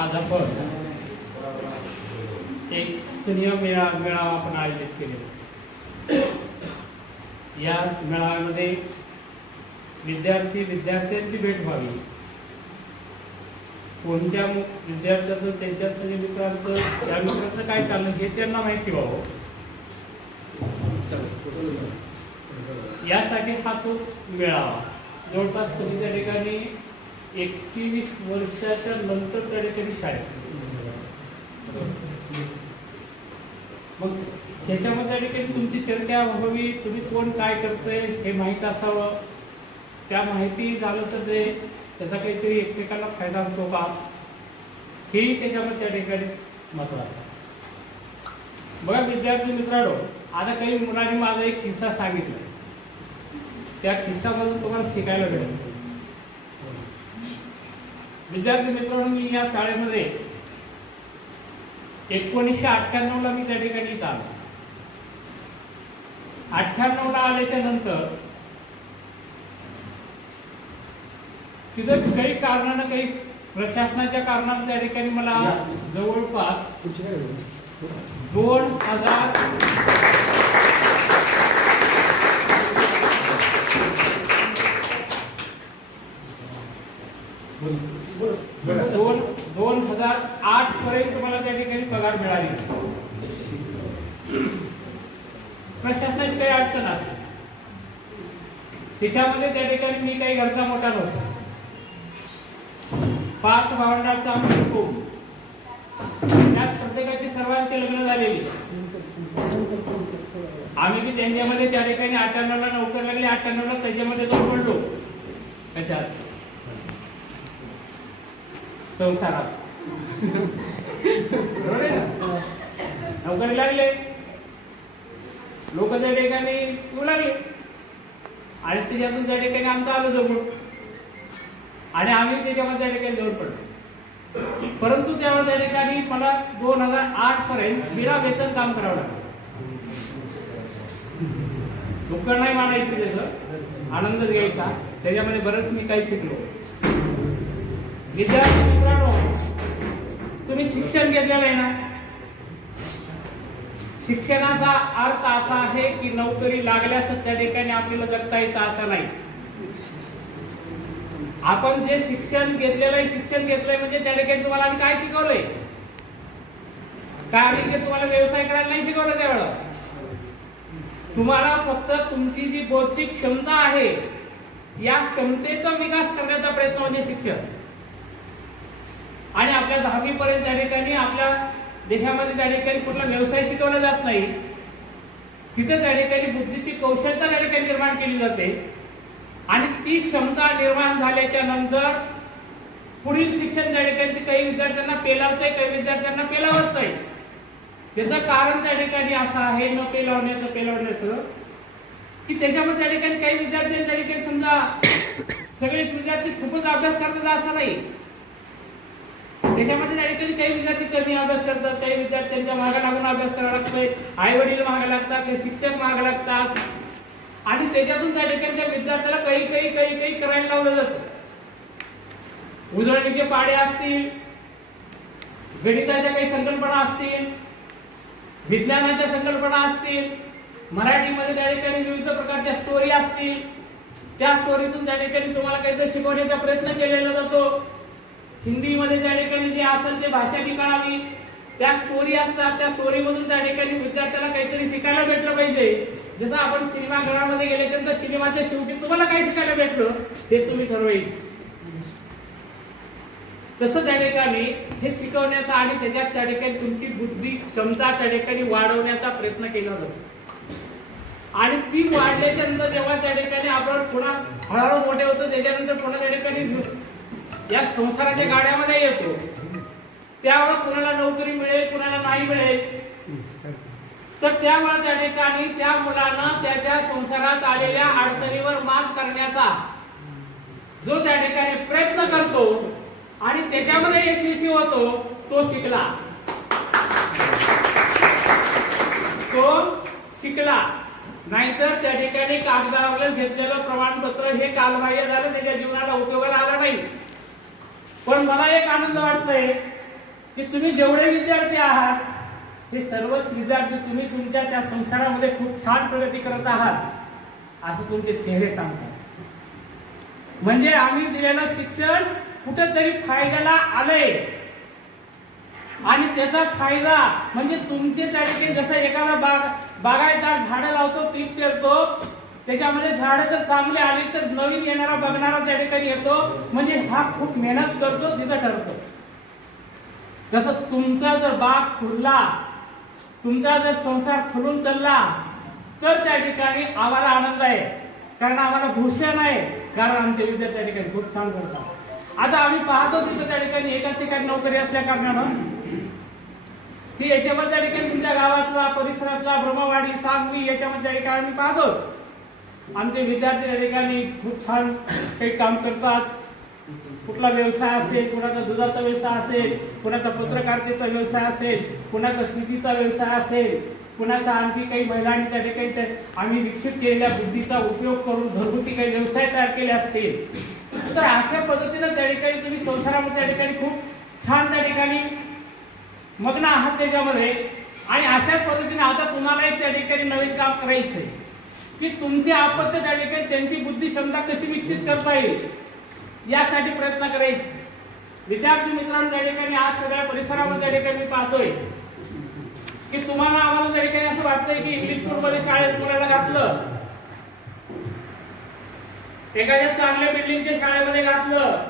आज एक सिनियर मेळा मेळावा आपण आयोजित केलेला. या मेळाव्यामध्ये विद्यार्थी विद्यार्थ्यांची भेट व्हावी. कोणत्या विद्यार्थ्याचं त्यांच्यात म्हणजे मित्रांचं त्या मित्राचं काय चाललं हे त्यांना माहिती व्हावं. यासाठी हा तो मेळावा. जवळपास तुम्ही त्या ठिकाणी एकवीस वर्षाच्या नंतर त्या ठिकाणी शाळेत. मग त्याच्यामध्ये त्या ठिकाणी तुमची चर्चा व्हावी तुम्ही कोण काय करतंय हे माहीत असावं. त्या माहिती झालं तर ते त्याचा काहीतरी एकमेकाला फायदा होतो का? हेही त्याच्यामध्ये त्या ठिकाणी महत्वाचं बघा विद्यार्थी मित्रांनो आता काही मुलांनी माझा एक किस्सा सांगितला. त्या किस्सामधून तुम्हाला शिकायला मिळेल विद्यार्थी मित्रांनो मी या शाळेमध्ये एकोणीसशे अठ्ठ्याण्णवला मी त्या ठिकाणी इथं आलो. अठ्ठ्याण्णवला आल्याच्यानंतर तिथं काही कारणानं काही प्रशासनाच्या कारणानं त्या ठिकाणी मला जवळपास दोन हजार दोन दोन हजार आठ पर्यंत मला त्या ठिकाणी पगार मिळाली. प्रशासनाची काही अडचण असेल. त्याच्यामध्ये त्या ठिकाणी मी काही घरचा मोठा नव्हता. पाच भावंडाचा आम्ही कुटुंब त्यात प्रत्येकाची सर्वांची लग्न झालेली. आम्ही की त्यांच्यामध्ये त्या ठिकाणी अठ्ठ्याण्णवला नोकर लागले अठ्ठ्याण्णवला त्याच्यामध्ये तो पडलो कशात? संसारात. नोकरी लागले. लोक त्या ठिकाणी येऊ लागले. आणि त्याच्यातून त्या ठिकाणी आमचं आलं जवळ. आणि आम्ही त्याच्यामध्ये त्या ठिकाणी जवळ पडलो. परंतु त्यावर त्या ठिकाणी मला दोन हजार आठ पर्यंत बिना वेतन काम करावं लागलं. दुःख नाही मानायचं त्याचं. आनंदच घ्यायचा. त्याच्यामध्ये बरंच मी काही शिकलो. विद्यार्थी मित्रांनो तुम्ही शिक्षण घेतलेलं आहे ना? शिक्षणाचा अर्थ असा आहे की नोकरी लागल्यास त्या ठिकाणी आपल्याला जगता येतं असं नाही. आपण जे शिक्षण घेतलेलं आहे शिक्षण घेतलंय म्हणजे त्या ठिकाणी तुम्हाला आम्ही काय शिकवलंय? काय आम्ही ते तुम्हाला व्यवसाय करायला नाही शिकवलं त्यावेळेला? तुम्हाला फक्त तुमची जी बौद्धिक क्षमता आहे या क्षमतेचा विकास करण्याचा प्रयत्न म्हणजे शिक्षण. आणि आपल्या दहावीपर्यंत त्या ठिकाणी आपल्या देशामध्ये त्या ठिकाणी कुठला व्यवसाय शिकवला जात नाही. तिथं त्या ठिकाणी बुद्धीची कौशलता त्या ठिकाणी निर्माण केली जाते. आणि ती क्षमता निर्माण झाल्याच्यानंतर पुढील शिक्षण त्या ठिकाणी काही विद्यार्थ्यांना पेलावतंय काही विद्यार्थ्यांना पेलावत नाही त्याचं कारण त्या ठिकाणी असं आहे न पेलावण्याचं पेलावण्याचं की त्याच्यामध्ये त्या ठिकाणी काही विद्यार्थी त्या ठिकाणी समजा सगळेच विद्यार्थी खूपच अभ्यास करतात असं नाही. त्याच्यामध्ये त्या ठिकाणी काही विद्यार्थी कमी अभ्यास करतात काही विद्यार्थ्यांच्या मागे लागून अभ्यास करावा लागतोय आई वडील मागे लागतात काही शिक्षक मागे लागतात. आणि त्याच्यातून त्या ठिकाणी त्या विद्यार्थ्याला काही काही काही काही करायला लावलं जातं. उजळणीचे पाडे असतील गणिताच्या काही संकल्पना असतील विज्ञानाच्या संकल्पना असतील मराठीमध्ये त्या ठिकाणी विविध प्रकारच्या स्टोरी असतील त्या स्टोरीतून त्या ठिकाणी तुम्हाला काहीतरी शिकवण्याचा प्रयत्न केलेला जातो. हिंदीमध्ये त्या ठिकाणी जे असेल ते भाषा ती कळावी त्या स्टोरी असतात त्या स्टोरीमधून त्या ठिकाणी विद्यार्थ्याला काहीतरी शिकायला भेटलं पाहिजे. जसं आपण सिनेमागृहामध्ये गेल्याच्यानंतर सिनेमाच्या शेवटी तुम्हाला काय शिकायला भेटलं ते तुम्ही ठरवायच तसं त्या ठिकाणी हे शिकवण्याचा आणि त्याच्यात त्या ठिकाणी तुमची बुद्धी क्षमता त्या ठिकाणी वाढवण्याचा प्रयत्न केला जातो. आणि ती वाढल्याच्या नंतर जेव्हा त्या ठिकाणी आपण पुन्हा हळूहळू मोठे होतो त्याच्यानंतर पुन्हा त्या ठिकाणी या संसाराच्या गाड्यामध्ये येतो. त्यावेळा कुणाला नोकरी मिळेल कुणाला नाही मिळेल. तर त्यामुळे त्या ठिकाणी त्या मुलानं त्याच्या संसारात आलेल्या अडचणीवर मात करण्याचा जो त्या ठिकाणी प्रयत्न करतो आणि त्याच्यामध्ये यशस्वी होतो तो शिकला. तो शिकला. नाहीतर त्या ठिकाणी कागदावर घेतलेलं प्रमाणपत्र हे कालबाह्य झालं त्याच्या जीवनाला उपयोगाला आला नाही. पण मला एक आनंद वाटतोय की तुम्ही जेवढे विद्यार्थी आहात ते सर्वच विद्यार्थी तुम्ही तुमच्या त्या संसारामध्ये खूप छान प्रगती करत आहात असं तुमचे चेहरे सांगतात. म्हणजे आम्ही दिलेलं शिक्षण कुठेतरी फायद्याला आलंय. आणि त्याचा फायदा म्हणजे तुमचे त्या ठिकाणी जसं एखादा बाग बागायतदार झाडं लावतो पीक पेरतो त्याच्यामध्ये झाडं जर चांगली आली तर नवीन येणारा बघणारा त्या ठिकाणी येतो म्हणजे हा खूप मेहनत करतो तिथं ठरतो जसं तुमचा जर बाग फुलला तुमचा जर संसार फुलून चालला तर त्या ठिकाणी आम्हाला आनंद आहे. कारण आम्हाला भूषण आहे. कारण आमचे विद्यार्थी त्या ठिकाणी खूप छान करतात. आता आम्ही पाहतो तिथं त्या ठिकाणी एकाच ठिकाणी नोकरी असल्या कारणानं. की याच्यामध्ये त्या ठिकाणी तुमच्या गावातला परिसरातला ब्रह्मवाडी सांगली याच्यामध्ये त्या ठिकाणी आम्ही पाहतो. आमचे विद्यार्थी या ठिकाणी खूप छान काही काम करतात. कुठला व्यवसाय असेल कुणाचा दुधाचा व्यवसाय असेल कुणाचा पत्रकारितेचा व्यवसाय असेल कुणाचा स्विगीचा व्यवसाय असेल कुणाचा आणखी काही महिलांनी त्या ठिकाणी आम्ही विकसित केलेल्या बुद्धीचा उपयोग करून घरगुती काही व्यवसाय तयार केले असतील. तर अशा पद्धतीनं त्या ठिकाणी तुम्ही संसारामध्ये त्या ठिकाणी खूप छान त्या ठिकाणी मग्न आहात त्याच्यामध्ये. आणि अशा पद्धतीने आता तुम्हालाही एक त्या ठिकाणी नवीन काम करायचं आहे की तुमचे आपत्त त्या ठिकाणी त्यांची बुद्धी क्षमता कशी विकसित करता येईल? यासाठी प्रयत्न करायचे. विद्यार्थी मित्रांनो त्या ठिकाणी आज सगळ्या परिसरामध्ये त्या ठिकाणी मी पाहतोय की तुम्हाला आम्हाला त्या ठिकाणी असं वाटतंय की इंग्लिश स्कूलमध्ये शाळेत मुलाला घातलं. एखाद्या चांगल्या बिल्डिंगच्या शाळेमध्ये घातलं.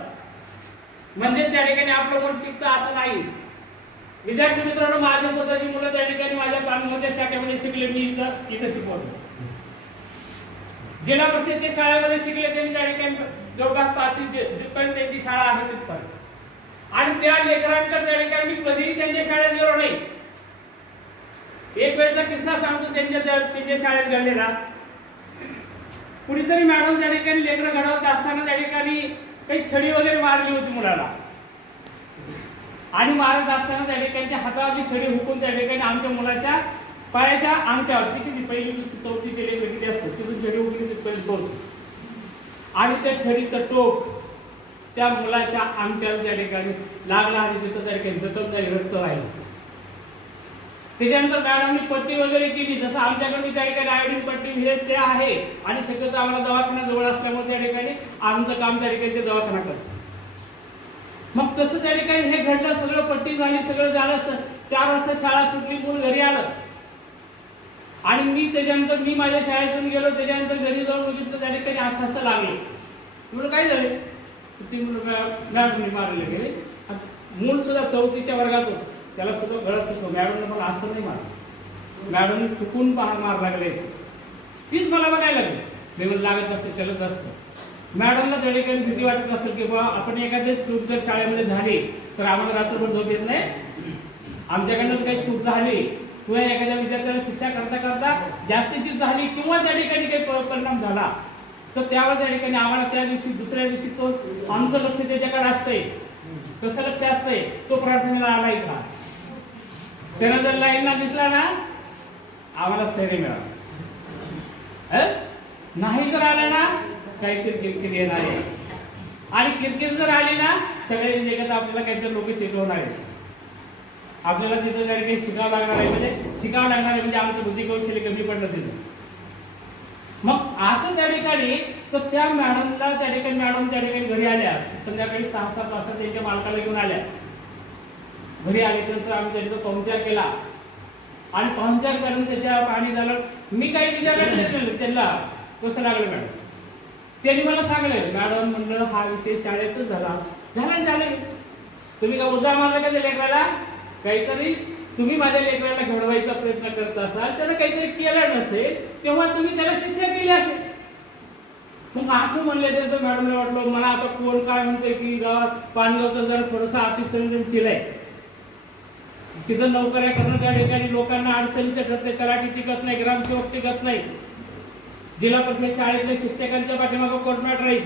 म्हणजे त्या ठिकाणी आपलं मन शिकतं असं नाही. विद्यार्थी मित्रांनो माझ्या स्वतःची मुलं त्या ठिकाणी माझ्या पालघरच्या शाखेमध्ये शिकले. मी इथं इथं शिकवतो. जिल्हा परिषदेच्या शाळेमध्ये शिकले त्यांनी त्या ठिकाणी जवळपास पाचवी पण जिथपर्यंत त्यांची शाळा आहे तिथपर्यंत. आणि त्या लेकरांकडे त्या ठिकाणी मी कधीही त्यांच्या शाळेत गेलो नाही. एक वेळचा किस्सा सांगतो त्यांच्या त्यांच्या शाळेत घडलेला. कुणीतरी मॅडम त्या ठिकाणी लेकरं घडवत असताना त्या ठिकाणी काही छडी वगैरे मारली होती मुलाला. आणि मारत असताना त्या ठिकाणीच्या हातावरची छडी हुकून त्या ठिकाणी आमच्या मुलाच्या पायाच्या अंगठ्यावरती किती पहिली दुसरी चौथी छडी किती असतं तिथून छडी हुकली पहिली दोन आणि त्या झडीचं टोक त्या मुलाच्या अंगठ्याला त्या ठिकाणी लागला आणि तिथं त्या ठिकाणी जखम झाली रक्त राहिलं त्याच्यानंतर मॅडमनी पट्टी वगैरे केली जसं आमच्याकडे त्या ठिकाणी आयोडीन पट्टी हे ते आहे आणि शक्यतो आम्हाला दवाखाना जवळ असल्यामुळे त्या ठिकाणी आमचं काम त्या ठिकाणी ते दवाखाना करतं. मग तसं त्या ठिकाणी हे घडलं सगळं पट्टी झाली सगळं झालं चार वाजता शाळा सुटली मूल घरी आलं. आणि मी त्याच्यानंतर मी माझ्या शाळेतून गेलो त्याच्यानंतर घरी जाऊन बघितलं त्या ठिकाणी असं असं लागले. म्हणून काय झाले? ती मुलं मॅडमने मारले गेले. मूल सुद्धा चौथीच्या वर्गात होतं. त्याला सुद्धा गळत होतो मॅडमने मला असं नाही मारलं. मॅडमने चुकून पहा मार लागले. तीच मला बघायला लागली. मी म्हणून लागत असते चलत असतं. मॅडमला त्या ठिकाणी भीती वाटत असेल की बा आपण एखादी चूक जर शाळेमध्ये झाली तर आम्हाला रात्रभर झोप येत नाही? आमच्याकडनं काही चूक झाली किंवा एखाद्या विद्यार्थ्याला शिक्षा करता करता जास्तीची झाली किंवा त्या ठिकाणी काही परिणाम झाला तर त्यावर त्या ठिकाणी आम्हाला त्या दिवशी दुसऱ्या दिवशी तो आमचं लक्ष त्याच्याकडे असतंय. कसं लक्ष असतंय? तो प्रार्थनेला आलाय का त्याला जर लाईनला दिसला ना आम्हाला स्थैर्य मिळालं. अं? नाही जर आला ना काहीतरी किरकिर येणार आहे आणि किरकिर जर आली ना सगळे जगात आपल्याला काहीतरी लोक शिकवणार आहेत. आपल्याला तिथं काही काही शिकावं लागणार आहे म्हणजे शिकावं लागणार आहे म्हणजे आमचं बुद्धी कौशल्य कमी पडलं तिथं. मग असं त्या ठिकाणी तर त्या मॅडमला त्या ठिकाणी मॅडम त्या ठिकाणी घरी आल्या. संध्याकाळी सहा सात वाजता त्यांच्या मालकाला घेऊन आल्या. घरी आल्यानंतर आम्ही त्यांचा पाहुणचार केला. आणि पाहुणचार करून त्याच्या पाणी झालं. मी काही विचारलं त्यांना. कसं लागलं मॅडम? त्यांनी मला सांगलं मॅडम म्हणलं हा विषय शाळेतच झाला. झाला झाले. तुम्ही का मुद्दा मारला का त्या लेकराला? काहीतरी तुम्ही माझ्या लेकराला घडवायचा प्रयत्न करत असाल त्यानं काहीतरी केलं नसेल तेव्हा तुम्ही त्याला शिक्षा केली असेल. मग असं म्हणल्यानंतर मॅडमला वाटलं मला आता कोण काय म्हणते की गावात पाणगावचं जरा थोडंसं अतिसंवेदनशील आहे. तिथं नोकऱ्या करणं त्या ठिकाणी लोकांना अडचणीचं ठरते तलाठी टिकत नाही ग्रामसेवक टिकत नाही. जिल्हा परिषद शाळेतल्या शिक्षकांच्या पाठीमागं कोर्टमॅट राहील.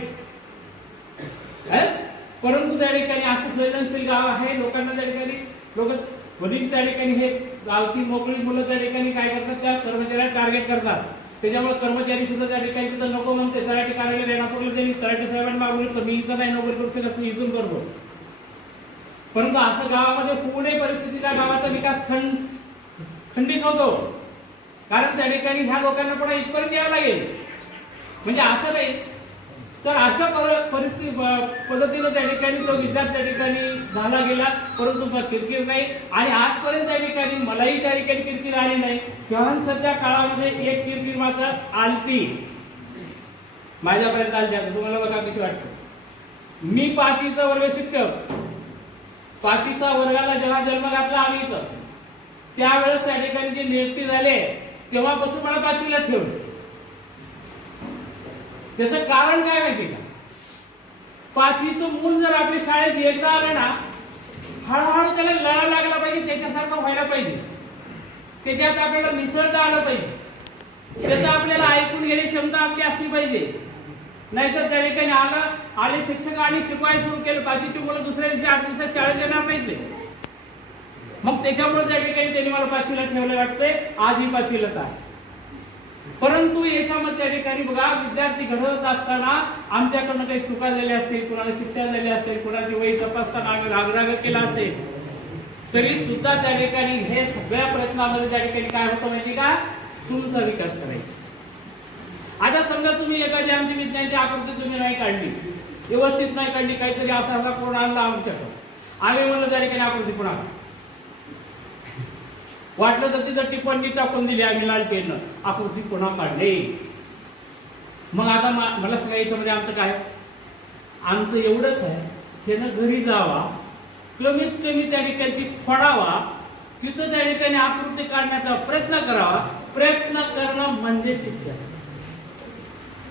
परंतु त्या ठिकाणी असं संवेदनशील गाव आहे लोकांना त्या ठिकाणी लोक वडील त्या ठिकाणी हे गावची मोकळी मुलं त्या ठिकाणी काय करतात? त्या कर्मचाऱ्याला टार्गेट करतात. त्याच्यामुळे कर्मचारी सुद्धा त्या ठिकाणी सुद्धा नको म्हणते. तलाठी कार्यालय रेणापूरला त्यांनी तलाठी साहेबांनी मागवलं मी इथं नाही नोकरी करू शकत मी इथून करतो. परंतु असं गावामध्ये पूर्ण परिस्थितीला गावाचा विकास खंड खंडित होतो. कारण त्या ठिकाणी ह्या लोकांना पण इथपर्यंत यावं लागेल. म्हणजे असं नाही तर अशा पर- परिस्थिती प- पद्धतीनं त्या ठिकाणी तो विचार त्या ठिकाणी झाला गेला परंतु किरकिर नाही. आणि आजपर्यंत त्या ठिकाणी मलाही त्या ठिकाणी किरकिर आली नाही. चव्हाणसरच्या काळामध्ये एक किरकिर मात्र आलती. माझ्यापर्यंत आली जाते तुम्हाला बघा कशी वाटते. मी पाचवीचा वर्ग शिक्षक. पाचवीचा वर्गाला जेव्हा जन्म घातला आम्ही इथं त्यावेळेस त्या ठिकाणी जे नियुक्ती झाले तेव्हापासून मला पाचवीला ठेवलं. त्याचं कारण काय माहिती का? पाचवीचं मूल जर आपल्या शाळेत एकदा आलं ना हळूहळू त्याला लळा लागला पाहिजे त्याच्यासारखं व्हायला पाहिजे. त्याच्यात आपल्याला मिसळता आलं पाहिजे. त्याचं आपल्याला ऐकून घेण्याची क्षमता आपली असली पाहिजे. नाहीतर त्या ठिकाणी आलं आले शिक्षक आणि शिकवायला सुरू केलं. पाचवीची मुलं दुसऱ्या दिवशी आठ दिवसात शाळेत येणार नाहीत मग त्याच्यामुळे त्या ठिकाणी त्यांनी मला पाचवीला ठेवलं वाटतंय. आजही पाचवीलाच आहे. परंतु याच्यामध्ये त्या ठिकाणी बघा विद्यार्थी घडवत असताना आमच्याकडनं काही चुका झाल्या असतील कुणाला शिक्षा झाली असेल कुणाची वही तपासताना आम्ही रागराग केला असेल तरी सुद्धा त्या ठिकाणी हे सगळ्या प्रयत्नामध्ये त्या ठिकाणी काय होतं माहिती का? तुमचा विकास करायचा. आता समजा तुम्ही एखादी आमची विज्ञानची आकृती तुम्ही नाही काढली व्यवस्थित नाही काढली काहीतरी असा असा कोण आणला आमच्याकडं. आम्ही म्हणलं त्या ठिकाणी आकृती पुन्हा वाटलं तर तिथं टिप्पणी टाकून दिली आम्ही लाल पेन आकृती पुन्हा काढले. मग आता मला सगळ्या याच्यामध्ये आमचं काय? आमचं एवढंच आहे. त्यानं घरी जावा. कमीत कमी त्या ठिकाणी ती फोडावा. तिथं त्या ठिकाणी आकृती काढण्याचा प्रयत्न करावा. प्रयत्न करणं म्हणजे शिक्षण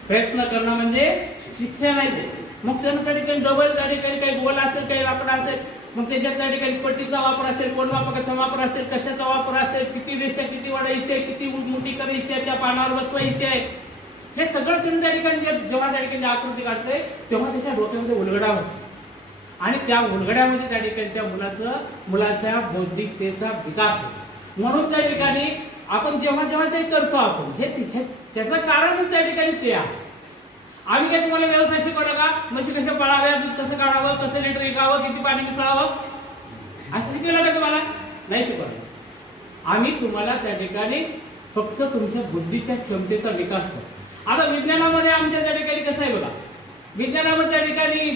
प्रयत्न करणं म्हणजे शिक्षण आहे ते. मग त्यांच्या ठिकाणी डबल त्या ठिकाणी काही गोल असेल काही लाकडं असेल मग त्याच्यात त्या ठिकाणी पट्टीचा वापर असेल कोणवापकाचा वापर असेल कशाचा वापर असेल किती रेषा किती वाढायची आहे किती मोठी करायची आहे त्या पानावर बसवायची आहे. हे सगळं त्यांनी त्या ठिकाणी जे- जेव्हा त्या ठिकाणी आकृती काढते तेव्हा त्याच्या डोक्यामध्ये उलगडा होतो. आणि त्या उलगड्यामध्ये त्या ठिकाणी त्या मुलाचं मुलाच्या बौद्धिकतेचा विकास होतो. म्हणून त्या ठिकाणी आपण जेव्हा जेव्हा ते करतो आपण हे हे- त्याचं कारणच त्या ठिकाणी ते आहे. आम्ही काय तुम्हाला व्यवसाय शिकवलं का? म्हशी कशा पळाव्या दूध कसं काढावं कसं लिटर विकावं किती पाणी मिसळावं? असं शिकवलं का तुम्हाला? नाही शिकवलं. आम्ही तुम्हाला त्या ठिकाणी फक्त तुमच्या बुद्धीच्या क्षमतेचा विकास करतो. आता विज्ञानामध्ये आमच्या त्या ठिकाणी कसं आहे बघा? विज्ञानामध्ये त्या ठिकाणी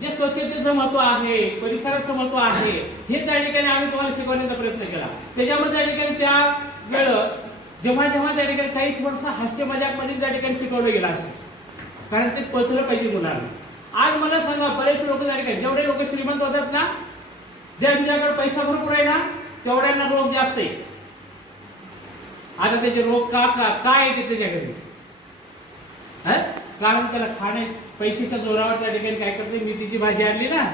जे स्वच्छतेचं महत्त्व आहे परिसराचं महत्त्व आहे हे त्या ठिकाणी आम्ही तुम्हाला शिकवण्याचा प्रयत्न केला. त्याच्यामध्ये त्या ठिकाणी त्या वेळ जेव्हा जेव्हा त्या ठिकाणी काही थोडंसं हास्य मजाकमध्ये त्या ठिकाणी शिकवलं गेलं असेल कारण ते पचलं पाहिजे मुलांना. आज मला सांगा बरेचसे लोक झाले काय? जेवढे लोक श्रीमंत होतात ना ज्यांच्याकडे पैसा भरपूर आहे ना तेवढ्यांना रोग जास्त आहे. आता त्याचे रोग का का काय येते त्याच्या घरी? कारण त्याला खाणे पैशाच्या जोरावर त्या ठिकाणी काय करते? मेथीची भाजी आणली ना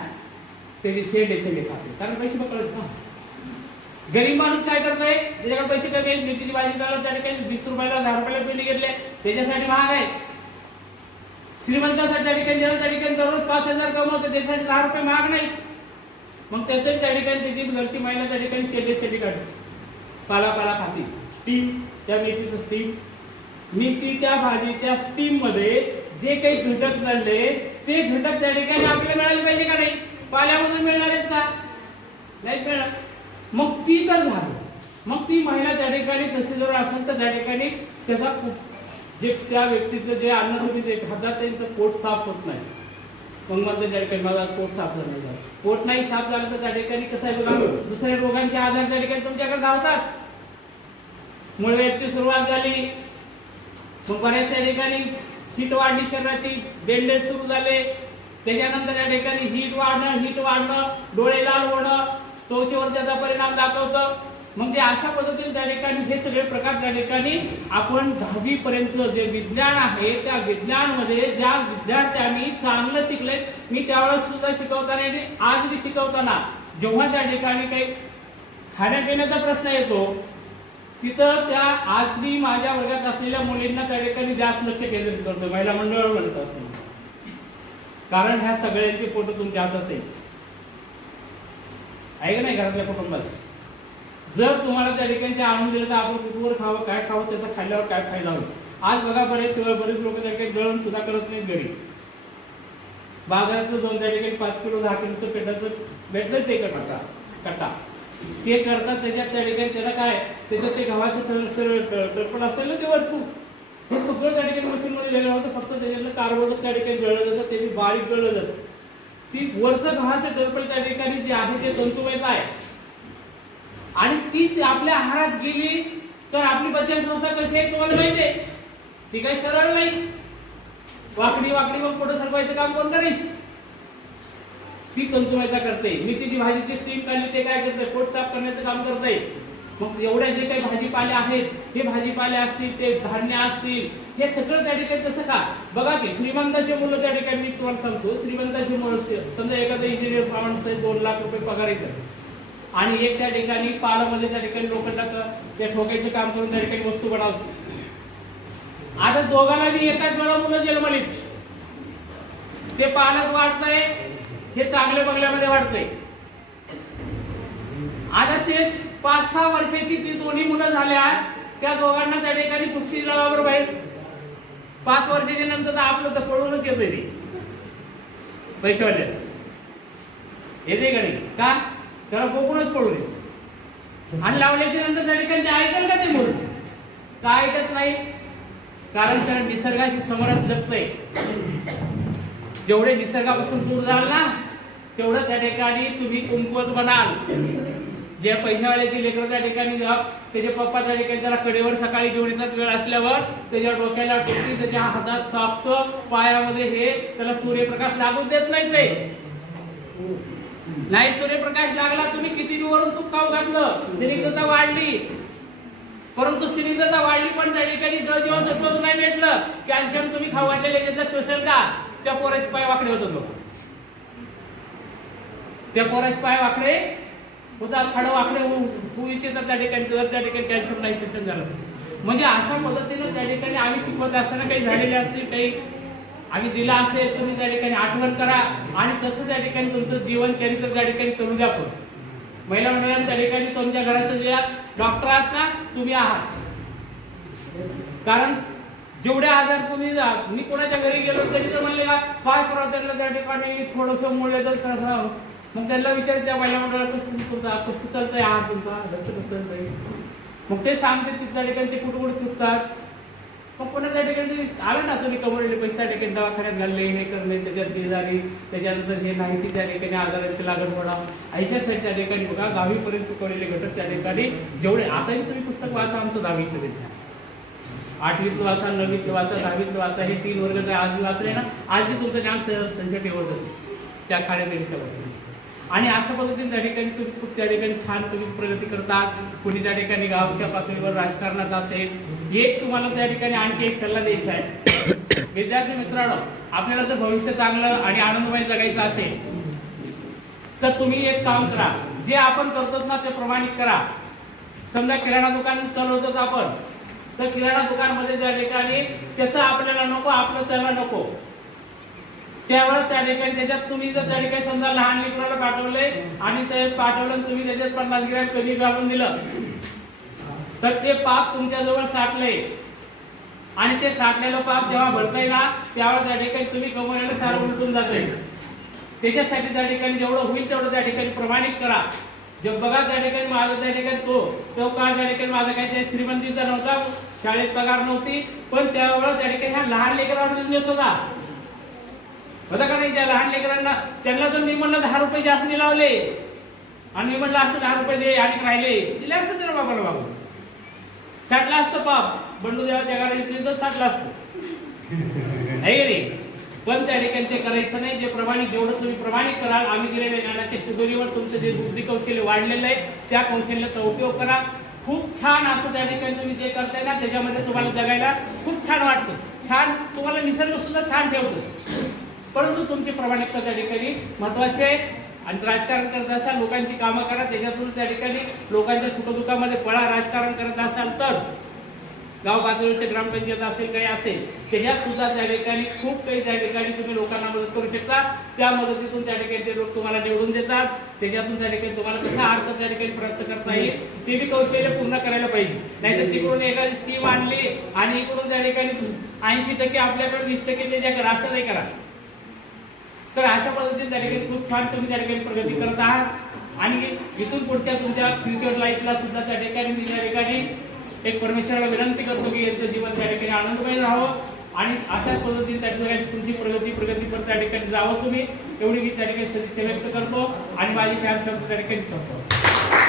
त्याची शेंडे शेंडे खाते. कारण पैसे पकडत ना गरीब माणूस काय करतोय? त्याच्याकडे पैसे कमी आहेत मेथीची भाजी चालत त्या ठिकाणी वीस रुपयाला दहा रुपयाला पेली घेतले. त्याच्यासाठी महाग आहे. श्रीमंतासाठी त्या ठिकाणी ज्याला त्या ठिकाणी दररोज पाच हजार कमवतो त्याच्यासाठी दहा रुपये महाग नाही. मग त्याचं त्या ठिकाणी त्याची घरची महिला त्या ठिकाणी शेती शेती काढते पाला पाला खाती. स्टीम त्या मेथीचं स्टीम मेथीच्या भाजीच्या स्टीममध्ये जे काही घटक नडले ते घटक त्या ठिकाणी आपल्याला मिळाले पाहिजे का नाही? पाल्यामधून मिळणारेच का? नाही मिळणार. मग ती तर झाली. मग ती महिला त्या ठिकाणी तशी जर असेल तर त्या ठिकाणी त्याचा जे त्या व्यक्तीचं जे अन्न तुम्ही जे खातात त्यांचं पोट साफ होत नाही. मग म्हणतो त्या ठिकाणी माझा पोट साफ झालं नाही. पोट नाही साफ झालं तर त्या ठिकाणी कसं आहे बघा दुसऱ्या रोगांचे आजार त्या ठिकाणी तुमच्याकडे धावतात. मुळव्याची सुरुवात झाली. मग बऱ्याचशा ठिकाणी हीट वाढली शरीराची बेंडे सुरू झाले. त्याच्यानंतर या ठिकाणी हीट वाढणं हीट वाढणं डोळे लाल होणं त्वचेवर त्याचा परिणाम दाखवतं. मग ते अशा पद्धतीने त्या ठिकाणी हे सगळे प्रकार त्या ठिकाणी आपण दहावीपर्यंत जे विज्ञान आहे त्या विज्ञानमध्ये ज्या विद्यार्थ्यांनी चांगलं शिकले मी त्यावेळेस सुद्धा शिकवताना आणि आज मी शिकवताना जेव्हा त्या ठिकाणी काही खाण्यापिण्याचा प्रश्न येतो तिथं त्या आज मी माझ्या वर्गात असलेल्या मुलींना त्या ठिकाणी जास्त लक्ष केंद्रित करतो महिला मंडळ म्हणत असतो कारण ह्या सगळ्यांचे फोटो तुमच्या हातात आहे का नाही घरातल्या कुटुंबात? जर तुम्हाला त्या ठिकाणी ते आणून दिलं तर आपण कुठवर खावं काय खावं त्याचा खाल्ल्यावर काय फायदा होईल? आज बघा बरेच बरेच लोक त्या ठिकाणी दळण सुद्धा करत नाहीत घरी. बाजारातलं दोन त्या ठिकाणी पाच किलो दहा किलोचं पेटाचं भेटलं ते कटा कटा. ते करतात त्याच्यात त्या ठिकाणी त्याला काय? त्याच्यात ते गव्हाचं थर सरळ असेल ना ते वरसू हे सगळं त्या ठिकाणी मशीनमध्ये वेगळं होतं फक्त त्याच्यातलं कार्बोदक त्या ठिकाणी गळलं जातं त्याची बारीक गळलं जातं. ती वरचं गव्हाचं दडपण त्या ठिकाणी जे आहे ते तंतुमयता आहे आणि तीच आपल्या आहारात गेली तर आपली पचन संस्था कशी आहे तुम्हाला माहिती आहे? ती काही सरळ नाही. वाकडी वाकडी मग पोट सरपायचं काम कोण करेस ती तंतुमयता करते. मेथीची भाजीची स्टीम काढली ते काय करते? पोट साफ करण्याचं काम करते. मग एवढ्या जे काही भाजीपाले आहेत हे भाजीपाले असतील ते धान्य असतील हे सगळं त्या ठिकाणी तसं का? बघा की श्रीमंताचे मुलं त्या ठिकाणी मी तुम्हाला सांगतो श्रीमंताचे मुलं समजा एखादं इंजिनियर प्रमाण दोन लाख रुपये पगार येतात आणि एक त्या ठिकाणी पालामध्ये त्या ठिकाणी लोखंडाचं त्या ठोक्याचं काम करून त्या ठिकाणी वस्तू बनवते आता दोघांना मी एकाच वेळा मुलं जन्मलीत ते पालक वाढतंय हे चांगल्या बंगल्यामध्ये वाढतंय. आता ते पाच सहा वर्षाची ती दोन्ही मुलं झाल्यास त्या दोघांना त्या ठिकाणी कुस्ती जळावर बाहेर. पाच वर्षाच्या नंतर तर आपलं तर पळूनच येतोय ते. पैशावाल्यास येते का नाही? का? त्याला कोकणच पडू येते आणि लावल्याच्या नंतर त्या ठिकाणी ऐकल का ते मुलं? का ऐकत नाही? कारण त्याला निसर्गाशी समरस जगतंय. जेवढे निसर्गापासून दूर जाल ना तेवढं त्या ठिकाणी तुम्ही कुंकवत बनाल. जे पैशावाल्याची लेकरं त्या ठिकाणी त्याचे पप्पा त्या ठिकाणी त्याला कडेवर सकाळी घेऊन येतात वेळ असल्यावर त्याच्या डोक्याला टोपी त्याच्या हातात सॉक्स पायामध्ये हे त्याला सूर्यप्रकाश लागू देत नाही ते. नाही सूर्यप्रकाश लागला तुम्ही किती वरून चूक खाऊ घातलं? स्निग्धता वाढली. परंतु स्निग्धता वाढली पण त्या ठिकाणी ड जीवनसत्व नाही भेटलं. कॅल्शियम तुम्ही खाऊ घातलेले त्याचं शोषण का? त्या पोराचे पाय वाकडे होत लोक त्या पोराचे पाय वाकडे होता खडं वाकडे होऊ तर इच्छितात त्या ठिकाणी तर त्या ठिकाणी कॅल्शियम नाही शोषण झालं. म्हणजे अशा पद्धतीनं त्या ठिकाणी आम्ही शिकवत असताना काही झालेले असतील काही आम्ही दिला असेल तुम्ही त्या ठिकाणी आठवण करा आणि तसं त्या ठिकाणी तुमचं जीवन चरित्र त्या ठिकाणी करू द्या पण महिला मंडळाने त्या ठिकाणी तुमच्या घराचं जे डॉक्टर आहात ना तुम्ही आहात. कारण जेवढे आजार तुम्ही जा मी कोणाच्या घरी गेलो तरी तर म्हणले का काय करा त्यांना त्या ठिकाणी थोडस मुळे तर तसं मग त्यांना विचार त्या महिला मंडळाला कसं तुमचा कसं चालतंय? आहार तुमचा? कसं कसं मग ते सांगते त्या ठिकाणी ते कुठं कुठं चुकतात मग पुन्हा त्या ठिकाणी आलं ना तुम्ही कमवलेले पैसे त्या ठिकाणी दवाखान्यात घालले हे करले त्याच्यात ते झाली त्याच्यानंतर हे नाही की त्या ठिकाणी आजाराची लागण होणार ऐशासाठी त्या ठिकाणी बघा दहावीपर्यंत शिकवलेले घटक त्या ठिकाणी जेवढे. आताही तुम्ही पुस्तक वाचा आमचं दहावीचं विज्ञान आठवीतलं वाचा नववीतलं वाचा दहावीतलं वाचा हे तीन वर्ग जर आज वाचले ना आज मी तुमचं ज्ञान सहज संचय त्या खाण्यापिण्याच्या बाबतीत. आणि अशा पद्धतीने त्या ठिकाणी तुम्ही खूप त्या ठिकाणी छान तुम्ही प्रगती करतात. कुणी त्या ठिकाणी गावच्या पातळीवर राजकारणात असेल एक तुम्हाला त्या ठिकाणी आणखी एक सल्ला द्यायचा आहे. विद्यार्थी मित्रांनो आपल्याला जर भविष्य चांगलं आणि आनंदमय जगायचं असेल तर तुम्ही एक काम करा. जे आपण करतो ना ते प्रमाणित करा. समजा किराणा दुकान चालवतोच आपण तर किराणा दुकानमध्ये त्या ठिकाणी त्याचं आपल्याला नको आपलं त्याला नको. त्यावेळेस त्या ठिकाणी त्याच्यात तुम्ही जर त्या ठिकाणी समजा लहान लेकराला पाठवले आणि ते पाठवलं तुम्ही त्याच्यात पन्नास ग्रॅम कमी घालून दिलं तर ते पाप तुमच्याजवळ साठले आणि ते साठलेलं पाप जेव्हा भरताय ना त्यावेळेस त्या ठिकाणी तुम्ही कमवलेलं सारं उलटून जातंय. त्याच्यासाठी त्या ठिकाणी जेवढं होईल तेवढं त्या ठिकाणी प्रमाणित करा. जे बघा त्या ठिकाणी माझं त्या ठिकाणी तो तो काळ त्या ठिकाणी माझा काही त्या श्रीमंतीचा नव्हता शाळेत पगार नव्हती पण त्यावेळेस त्या ठिकाणी ह्या लहान लेकरांचा बिझनेस होता होता का नाही त्या लहान लेकरांना त्यांना जर मी म्हणलं दहा रुपये जास्त नाही लावले आणि मी म्हणलं असं दहा रुपये दे आणि राहिले दिले असतं त्याला बाबाला बाबू. साठला असतं पाप. बंडू देवा त्या तर साठला असतं. नाही रे नाही? पण त्या ठिकाणी ते करायचं नाही. जे प्रमाणित जेवढं तुम्ही प्रमाणित कराल आम्ही दिलेल्या ज्ञानाच्या शिदोरीवर तुमचं जे बुद्धी कौशल्य वाढलेलं आहे त्या कौशल्याचा उपयोग करा. खूप छान असं त्या ठिकाणी तुम्ही जे करताय ना त्याच्यामध्ये तुम्हाला जगायला खूप छान वाटतं. छान तुम्हाला निसर्ग सुद्धा छान ठेवतो. परंतु तुमची प्रामाणिकता त्या ठिकाणी महत्वाची आहे. आणि राजकारण करत असाल लोकांची कामं करा त्याच्यातून त्या ठिकाणी लोकांच्या सुखदुःखामध्ये पळा राजकारण करत असाल तर गाव बाजूचे ग्रामपंचायत असेल काही असेल त्याच्यात सुद्धा त्या ठिकाणी खूप काही त्या ठिकाणी तुम्ही लोकांना मदत करू शकता. त्या मदतीतून त्या ठिकाणी ते लोक तुम्हाला निवडून देतात. त्याच्यातून त्या ठिकाणी तुम्हाला कसा अर्थ त्या ठिकाणी प्राप्त करता येईल ते बी कौशल्य पूर्ण करायला पाहिजे. नाहीतर तिकडून एखादी स्कीम आणली आणि इकडून त्या ठिकाणी ऐंशी टक्के आपल्याकडे वीस टक्के त्याच्याकडे असं नाही करा. तर अशा पद्धतीने त्या ठिकाणी खूप छान तुम्ही त्या ठिकाणी प्रगती करत आहात. आणि इथून पुढच्या तुमच्या फ्युचर लाईफला सुद्धा त्या ठिकाणी मी त्या ठिकाणी एक परमेश्वराला विनंती करतो की यांचं जीवन त्या ठिकाणी आनंदमय राहावं. आणि अशाच पद्धतीने त्या ठिकाणी तुमची प्रगती प्रगती पण त्या ठिकाणी जावं तुम्ही. एवढी मी त्या ठिकाणी सदिच्छा व्यक्त करतो. आणि माझी चार शब्द त्या ठिकाणी संपतो